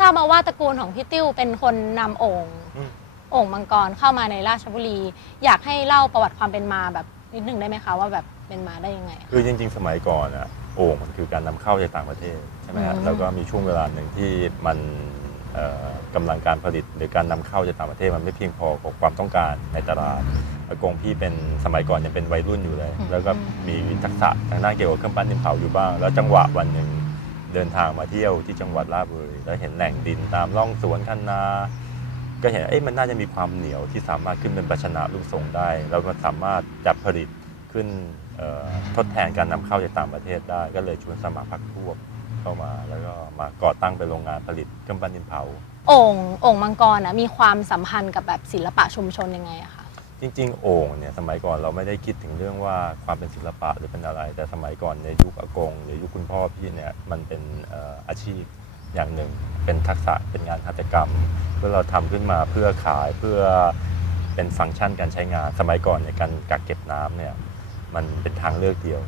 ทราบมาว่าตระกูลของพี่ติ้วเป็นคนนำโอ่งอืม โอ่งมังกรเข้ามาในราชบุรี อยากให้เล่าประวัติความเป็นมาแบบนิดหนึ่งได้ไหมคะว่าแบบเป็นมาได้ยังไงคะคือจริง ๆ สมัยก่อนอะโอ่งมันคือการนำเข้าจากต่างประเทศใช่ไหมฮะอืม แล้วก็มีช่วงเวลาหนึ่งที่มันเอ่อกำลังการผลิตหรือการนำเข้าจากต่างประเทศมันไม่เพียงพอกับความต้องการในตลาดอากงพี่เป็นสมัยก่อนยังเป็นวัยรุ่นอยู่เลย แล้วก็มีทักษะทางด้านเกี่ยวกับเครื่องปั้นดินเผาอยู่บ้าง แล้วจังหวะวันหนึ่ง เดินทางมาเที่ยวที่จังหวัดราชบุรีแล้วเห็นแหล่งดินตามร่องสวนคันนา ก็เห็นเอ้ยมันน่าจะมีความเหนียวที่สามารถขึ้นเป็นภาชนะรูปทรงได้ แล้วมันสามารถจับผลิตขึ้นทดแทนการนำเข้าจากต่างประเทศได้ ก็เลยชวนสมาพักพวกเข้ามาแล้วก็มาก่อตั้งเป็นโรงงานผลิตเครื่องปั้นดินเผาโอ่งโอ่งมังกรนะมีความสัมพันธ์กับแบบศิลปะชุมชนยังไงอะคะ จริงๆ โอ่งเนี่ยสมัยก่อนเราไม่ได้คิดถึงเรื่องว่าความเป็นศิลปะหรือเป็นอะไร แต่สมัยก่อนในยุคอากงหรือยุคคุณพ่อพี่เนี่ยมันเป็นอาชีพอย่างหนึ่งเป็นทักษะเป็นงานหัตถกรรมเพื่อเราทำขึ้นมาเพื่อขายเพื่อเป็นฟังก์ชันการใช้งานสมัยก่อนในยการกักเก็บน้ำเนี่ยมันเป็นทางเลือกเดียว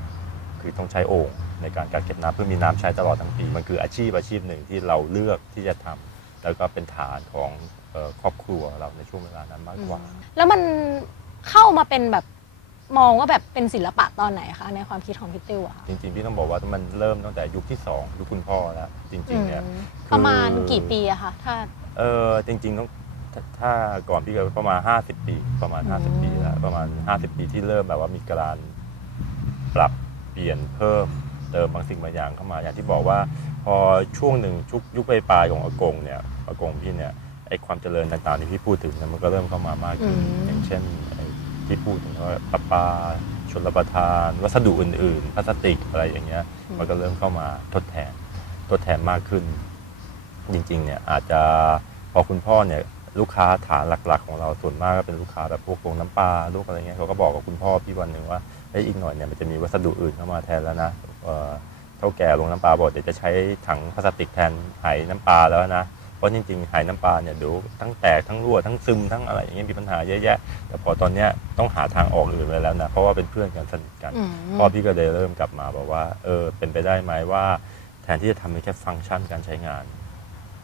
คือต้องใช้โอ่งในการกักเก็บน้ำเพื่อมีน้ำใช้ตลอดทั้งปี มันคืออาชีพอาชีพหนึ่งที่เราเลือกที่จะทำ แล้วก็เป็นฐานของเอ่อครอบครัวเราในช่วงเวลานั้นมากกว่า แล้วมันเข้ามาเป็นแบบมองว่าแบบเป็นศิลปะตอนไหนคะในความคิดของพี่ติ้วอะคะจริงๆพี่ต้องบอกว่ามันเริ่มตั้งแต่ยุคที่สองยุคคุณพ่อแล้วจริงๆเนี่ยอืมคือประมาณกี่ปีอะคะถ้า เออจริงๆต้องถ้าถ้าก่อนพี่ก็ประมาณ 50 ปีประมาณอืม50 ปีแล้วประมาณ 50 ปีที่เริ่มแบบว่ามีการปรับเปลี่ยนเพิ่มเติมบางสิ่งบางอย่างเข้ามาอย่างที่บอกว่า พอช่วงหนึ่งชุกยุคปลายๆของอากงเนี่ยอากงพี่เนี่ยไอความเจริญต่างๆที่พี่พูดถึงเนี่ยมันก็เริ่มเข้ามามากขึ้นอืมอย่างเช่นไอ้ที่พูดถึงว่าปลาปลาชนรับประทาน วัสดุอื่นๆพลาสติกอะไรอย่างเงี้ยมันก็เริ่มเข้ามาทดแทนทดแทนมากขึ้น จริงๆเนี่ยอาจจะพอคุณพ่อเนี่ยลูกค้าฐานหลักๆ ของเราส่วนมากก็เป็นลูกค้าแบบพวกโรงน้ำปลาลูกอะไรเงี้ยเขาก็บอกกับคุณพ่อพี่วันหนึ่งว่าเอ้ยอีกหน่อยเนี่ยมันจะมีวัสดุอื่นเข้ามาแทนแล้วนะเอ่อเท่าแก่โรงน้ำปลาบอกเดี๋ยวจะใช้ถังพลาสติกแทนไหน้ำปลาแล้วนะ เพราะจริงๆไหน้ำปลาเนี่ยเดี๋ยวทั้งแตกทั้งรั่วทั้งซึมทั้งอะไรอย่างเงี้ยมีปัญหาเยอะแยะ แต่พอตอนเนี้ยต้องหาทางออกอื่นไปแล้วนะเพราะว่าเป็นเพื่อนกันสนิทกันอืมพ่อพี่ก็เลยเริ่มกลับมาบอกว่าเออเป็นไปได้ไหมว่าแทนที่จะทำเป็นแค่ฟังก์ชันการใช้งาน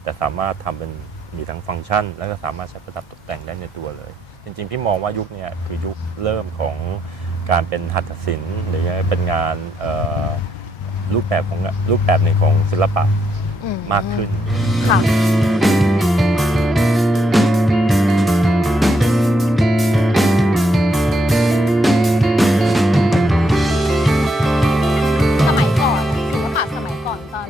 แต่สามารถทำเป็นมีทั้งฟังก์ชัน แล้วก็สามารถใช้ประดับตกแต่งได้ในตัวเลย จริงๆพี่มองว่ายุคเนี้ยคือยุคเริ่มของการเป็นหัตถศิลป์หรือเป็นงานเอ่อ รูปแบบของรูปแบบหนึ่งของศิลปะอืมากขึ้น ค่ะ สมัยก่อนศิลปะสมัยก่อนตอน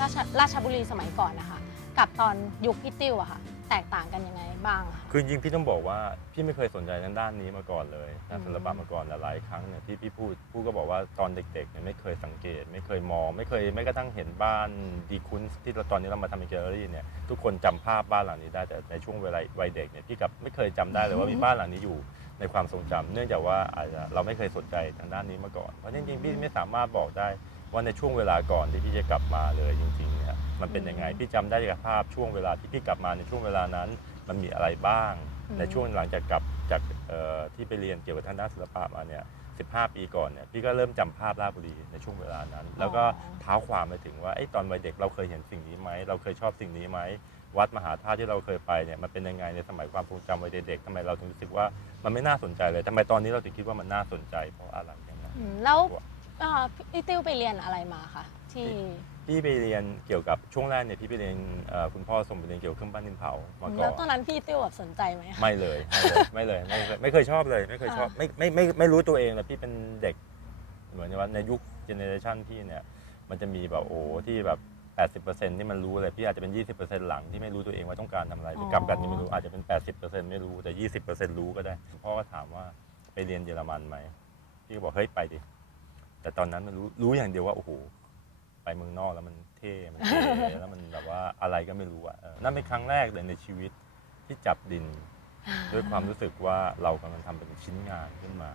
ราชราชบุรีสมัยก่อนนะคะ กับตอนยุคพี่ติ้วอะค่ะแตกต่างกันยังไงบ้างอะคะ คือจริงๆพี่ต้องบอกว่าพี่ไม่เคยสนใจทางด้านนี้มาก่อนเลยด้านอืมศิลปะมาก่อนหลายๆครั้งเนี่ยที่พี่พูดพูดก็บอกว่าตอนเด็กๆเนี่ยไม่เคยสังเกต ไม่เคยมองไม่เคยแม้กระทั่งเห็นบ้านดีคุ้นที่เราตอนนี้เรามาทำเป็นแกลเลอรี่เนี่ยทุกคนจำภาพบ้านหลังนี้ได้แต่ในช่วงเวลาวัยเด็กเนี่ยพี่กับไม่เคยจำได้เลยว่ามีบ้านหลังนี้อยู่ ในความทรงจำเนื่องจากว่าอาจจะเราไม่เคยสนใจทางด้านนี้มาก่อนเพราะจริงๆพี่ไม่สามารถบอกได้ว่าในช่วงเวลาก่อนที่พี่จะกลับมาเลยจริงๆเนี่ย มันเป็นยังไงพี่จำได้จากภาพช่วงเวลาที่พี่กลับมาในช่วงเวลานั้น มันมีอะไรบ้างอืมในช่วงหลังจากกลับจากเอ่อที่ไปเรียนเกี่ยวกับทางด้านศิลปะมาเนี่ย15 ปีก่อนเนี่ยพี่ก็เริ่มจำภาพราชบุรีในช่วงเวลานั้น แล้วก็เท้าความไปถึงว่าไอ้ตอนวัยเด็กเราเคยเห็นสิ่งนี้ไหมเราเคยชอบสิ่งนี้ไหมวัดมหาธาตุที่เราเคยไปเนี่ยมันเป็นยังไงในสมัยความทรงจำวัยเด็กๆทำไมเราถึงรู้สึกว่ามันไม่น่าสนใจเลยทำไมตอนนี้เราถึงคิดว่ามันน่าสนใจเพราะอะไรอย่างเงี้ยอืมแล้วเอ่อพี่ติ้วไปเรียนอะไรมาคะที่ พี่ไปเรียนเกี่ยวกับช่วงแรกเนี่ยพี่ไปเรียนเอ่อคุณพ่อส่งไปเรียนเกี่ยวกับเครื่องปั้นดินเผามาก่แล้อวนตอนนั้นพี่ติ้วแบบสนใจไหมคะ ไม่เลยไม่เลยไม่เลยไม่เคยไม่เคยชอบเลย ไม่เคยชอบไม่ไม่ไม่ไม่รู้ตัวเองเลยพี่เป็นเด็ก เหมือนว่าในยุคเจเนอเรชันพี่เนี่ยมันจะมีแบบโอ้ที่แบบ 80%ที่มันรู้เลยพี่อาจจะเป็น 20%หลังที่ไม่รู้ตัวเองว่าต้องการทำอะไรหรือกำกันที่ไม่รู้อาจจะเป็น 80%ไม่รู้แต่ 20%รู้ก็ได้พ่อก็ถามว่าไปเรียนเยอรมันไหมพี่ก็บอกเฮ้ยไปดิแต่ตอนนั้นมันรู้รู้อย่างเดียวว่าโอ้โห ไปเมืองนอกแล้วมันเท่มันเท่แล้วมันแบบว่าอะไรก็ไม่รู้อะเออนั่นเป็นครั้งแรกเลยในชีวิตที่จับดิน ด้วยความรู้สึกว่าเรากำลังทำเป็นชิ้นงานขึ้นมา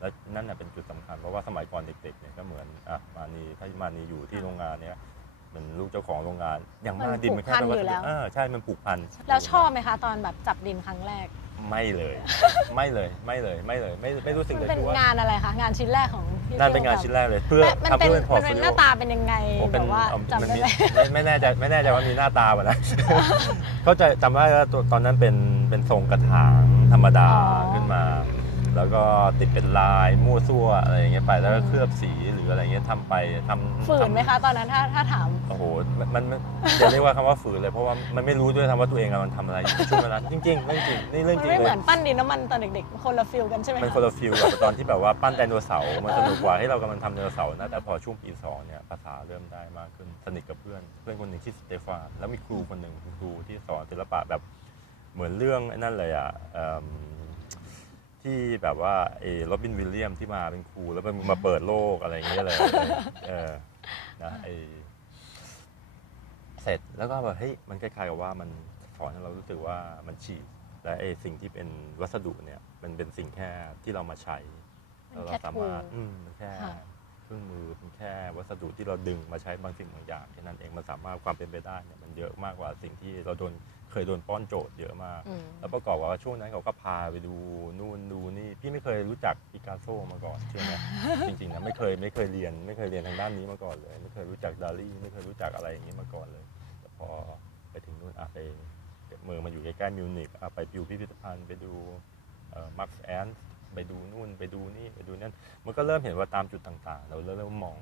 และนั่นน่ะเป็นจุดสำคัญเพราะว่าสมัยก่อนเด็กๆเนี่ยก็เหมือนอะมานีถ้ามานีอยู่ที่โรงงานเนี่ยเป็นลูกเจ้าของโรงงาน อย่างมากดินมันแค่มันผูกพันอยู่แล้ว เออใช่มันผูกพัน แล้วชอบไหมคะ ตอนแบบจับดินครั้งแรก ไม่เลย ไม่เลยไม่เลยไม่เลยไม่ไม่รู้สึกมัเลนยเป็นคือว่างานอะไรคะงานชิ้นแรกของพี่นั่นเป็นงานติ้วชิ้นแรกเลย เพื่อมันทำเป็นเพื่อเป็นพอร์ตมันโฟเป็นลิหโอน้าตาเป็นยังไงโอ้แบเป็นบว่าเอาจำมันได้มีไหม ไม่ไม่แน่ใจไม่แน่ใจว่ามีหน้าตาป่ะนะเข้าใจจำได้ว่าตัวตอนนั้นเป็นเป็นทรงกระถางธรรมดาอ๋อ ขึ้นมา แล้วก็ติดเป็นลายมั่วซั่วอะไรอย่างเงี้ยไปแล้วก็เคลือบสีหรืออะไรเงี้ยทำไปทำฝืนทำไหมคะตอนนั้นถ้าถ้าถาม โอ้โหมันมันมันอย่าเรียกว่าคำว่าฝืนเลยเพราะว่ามันไม่รู้ด้วยทำว่าตัวเองกำลังทำอะไรอยู่ช่วงเวลาจริงๆเรื่องจริงนี่เรื่องมันจริงไม่เลเหมือย นปั้นดินน้ำมันตอนเด็กๆคนละฟิลกันใช่ไหมมันคะคนละฟิลกับตอนที่แบบว่าปั้นไดโนเสาร์มันสนุกกว่าที่เรากำลังทำไดโนเสาร์นะแต่พอช่วงปีสองเนี่ยภาษาเริ่มได้มากขึ้นสนิทกับเพื่อน เพื่อนคนหนึ่งที่อสเตฟานแล้วมีครูคนหนึ่งคุณครูที่สอนศิลปะแบบเหมือนเรื่องไอ้นั่นเลยอะเอิ่ม ที่แบบว่าเอโรบินวิลเลียมที่มาเป็นครูแล้วมันมาเปิดโลกอะไรอย่างเงี้ยเลยเออนะไอเสร็จแล้วก็แบบเฮ้ยมันคล้ายๆกับว่ามันสอนให้เรารู้สึกว่ามันฉีกและไอสิ่งที่เป็นวัสดุเนี่ย มันเป็นสิ่งแค่ที่เรามาใช้มันแล้วเราแค่สาทูมารถอืมมันแค่ค่ะ เครื่องมือเป็นแค่วัสดุที่เราดึงมาใช้บางสิ่งบางอย่างแค่นั้นเองมันสามารถความเป็นไปได้เนี่ยมันเยอะมากกว่าสิ่งที่เราโดนเคยโดนป้อนโจทย์เยอะมากอืมแล้วประกอบกับว่าช่วงนั้นเขาก็พาไปดูนู่นดูนี่พี่ไม่เคยรู้จักปิกัสโซมาก่อนใช่ไหมจริงๆนะไม่เคยไม่เคยเรียน ไม่เคยเรียนทางด้านนี้มาก่อนเลย ไม่เคยรู้จักดาลี่ไม่เคยรู้จักอะไรอย่างนี้มาก่อนเลย แต่พอไปถึงนู่นอะไปเมืองมาอยู่ใกล้ๆมิวนิกอะไปดูพิพิธภัณฑ์ไปดูมาร์คแอน ไปดูนู่นไปดูนี่ไปดูนั่นมันก็เริ่มเห็นว่าตามจุดต่างๆ เราเริ่มมอง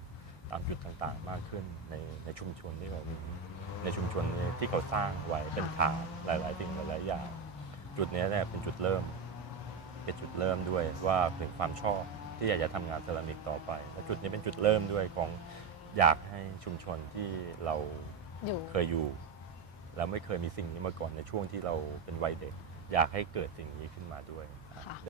ตามจุดต่างๆ มากขึ้นในในชุมชนที่เราในชุมชนที่เขาสร้างไว้เป็นฐานหลายๆสิ่งหลายๆอย่างจุดเนี้ยเนี่ยเป็นจุดเริ่ม เป็นจุดเริ่มด้วยว่าเป็นความชอบที่อยากจะทำงานเซรามิกต่อไปและจุดนี้เป็นจุดเริ่มด้วยของอยากให้ชุมชนที่เราอยู่เคยอยู่ แล้วไม่เคยมีสิ่งนี้มาก่อนในช่วงที่เราเป็นวัยเด็ก อยากให้เกิดสิ่งนี้ขึ้นมาด้วยค่ะ